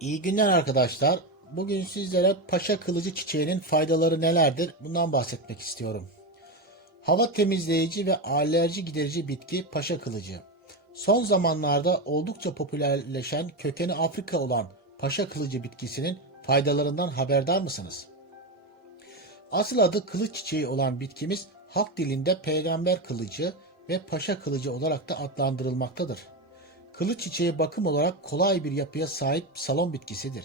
İyi günler arkadaşlar. Bugün sizlere paşa kılıcı çiçeğinin faydaları nelerdir bundan bahsetmek istiyorum. Hava temizleyici ve alerji giderici bitki paşa kılıcı. Son zamanlarda oldukça popülerleşen kökeni Afrika olan paşa kılıcı bitkisinin faydalarından haberdar mısınız? Asıl adı kılıç çiçeği olan bitkimiz halk dilinde peygamber kılıcı ve paşa kılıcı olarak da adlandırılmaktadır. Kılıç çiçeği bakım olarak kolay bir yapıya sahip salon bitkisidir.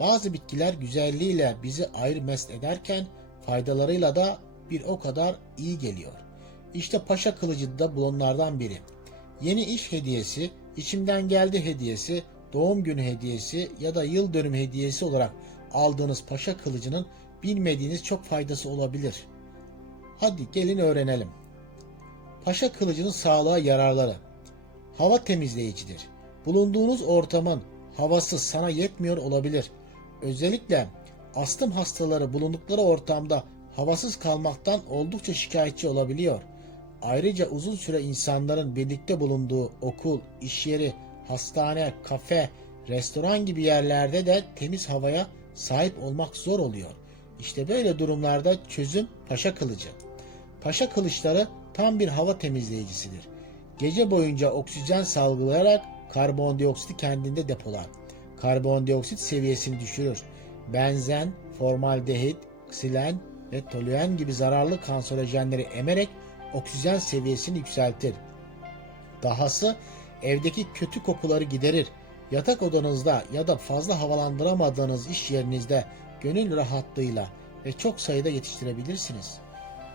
Bazı bitkiler güzelliğiyle bizi ayrı mest ederken faydalarıyla da bir o kadar iyi geliyor. İşte paşa kılıcı da bunlardan biri. Yeni iş hediyesi, içimden geldi hediyesi, doğum günü hediyesi ya da yıl dönümü hediyesi olarak aldığınız paşa kılıcının bilmediğiniz çok faydası olabilir. Hadi gelin öğrenelim. Paşa kılıcının sağlığa yararları. Hava temizleyicidir. Bulunduğunuz ortamın havası sana yetmiyor olabilir. Özellikle astım hastaları bulundukları ortamda havasız kalmaktan oldukça şikayetçi olabiliyor. Ayrıca uzun süre insanların birlikte bulunduğu okul, iş yeri, hastane, kafe, restoran gibi yerlerde de temiz havaya sahip olmak zor oluyor. İşte böyle durumlarda çözüm paşa kılıcı. Paşa kılıçları tam bir hava temizleyicisidir. Gece boyunca oksijen salgılayarak karbondioksiti kendinde depolar. Karbondioksit seviyesini düşürür. Benzen, formaldehit, ksilen ve toluen gibi zararlı kanserojenleri emerek oksijen seviyesini yükseltir. Dahası evdeki kötü kokuları giderir. Yatak odanızda ya da fazla havalandıramadığınız iş yerinizde gönül rahatlığıyla ve çok sayıda yetiştirebilirsiniz.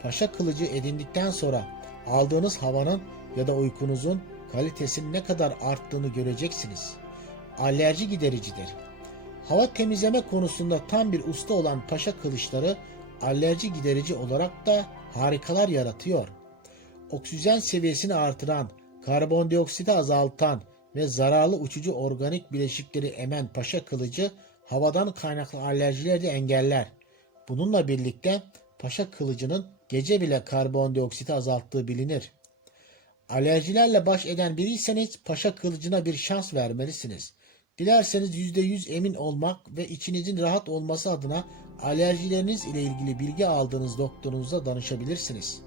Paşa kılıcı edindikten sonra aldığınız havanın ya da uykunuzun kalitesinin ne kadar arttığını göreceksiniz. Alerji gidericidir. Hava temizleme konusunda tam bir usta olan paşa kılıçları alerji giderici olarak da harikalar yaratıyor. Oksijen seviyesini artıran, karbondioksiti azaltan ve zararlı uçucu organik bileşikleri emen paşa kılıcı havadan kaynaklı alerjileri de engeller. Bununla birlikte paşa kılıcının gece bile karbondioksiti azalttığı bilinir. Alerjilerle baş eden biriyseniz paşa kılıcına bir şans vermelisiniz. Dilerseniz %100 emin olmak ve içinizin rahat olması adına alerjileriniz ile ilgili bilgi aldığınız doktorunuza danışabilirsiniz.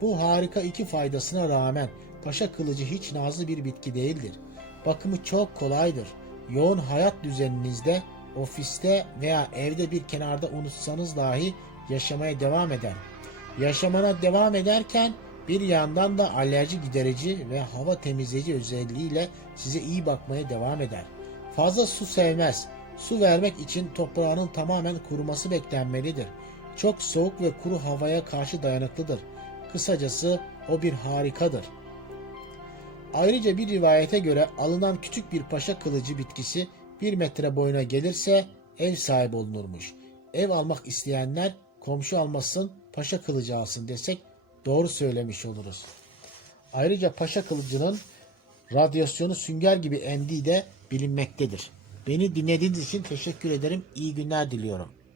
Bu harika iki faydasına rağmen paşa kılıcı hiç nazlı bir bitki değildir. Bakımı çok kolaydır. Yoğun hayat düzeninizde, ofiste veya evde bir kenarda unutsanız dahi yaşamaya devam eder. Yaşamana devam ederken bir yandan da alerji giderici ve hava temizleyici özelliğiyle size iyi bakmaya devam eder. Fazla su sevmez. Su vermek için toprağının tamamen kuruması beklenmelidir. Çok soğuk ve kuru havaya karşı dayanıklıdır. Kısacası o bir harikadır. Ayrıca bir rivayete göre alınan küçük bir paşa kılıcı bitkisi bir metre boyuna gelirse ev sahibi olunurmuş. Ev almak isteyenler komşu almasın paşa kılıcı alsın desek doğru söylemiş oluruz. Ayrıca paşa kılıcının radyasyonu sünger gibi emdiği de bilinmektedir. Beni dinlediğiniz için teşekkür ederim. İyi günler diliyorum.